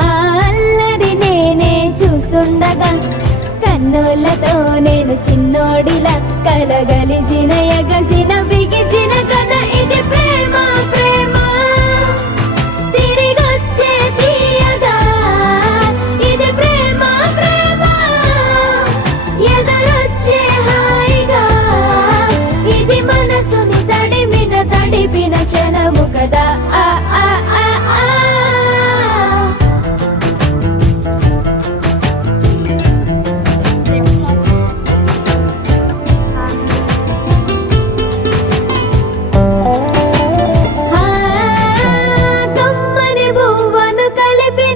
ఆ అల్లరి నేనే చూస్తుండగా కన్నులతో నేను చిన్నోడిలా కలగలిసిన ఎగసిన బిగిసిన కథ ఇది.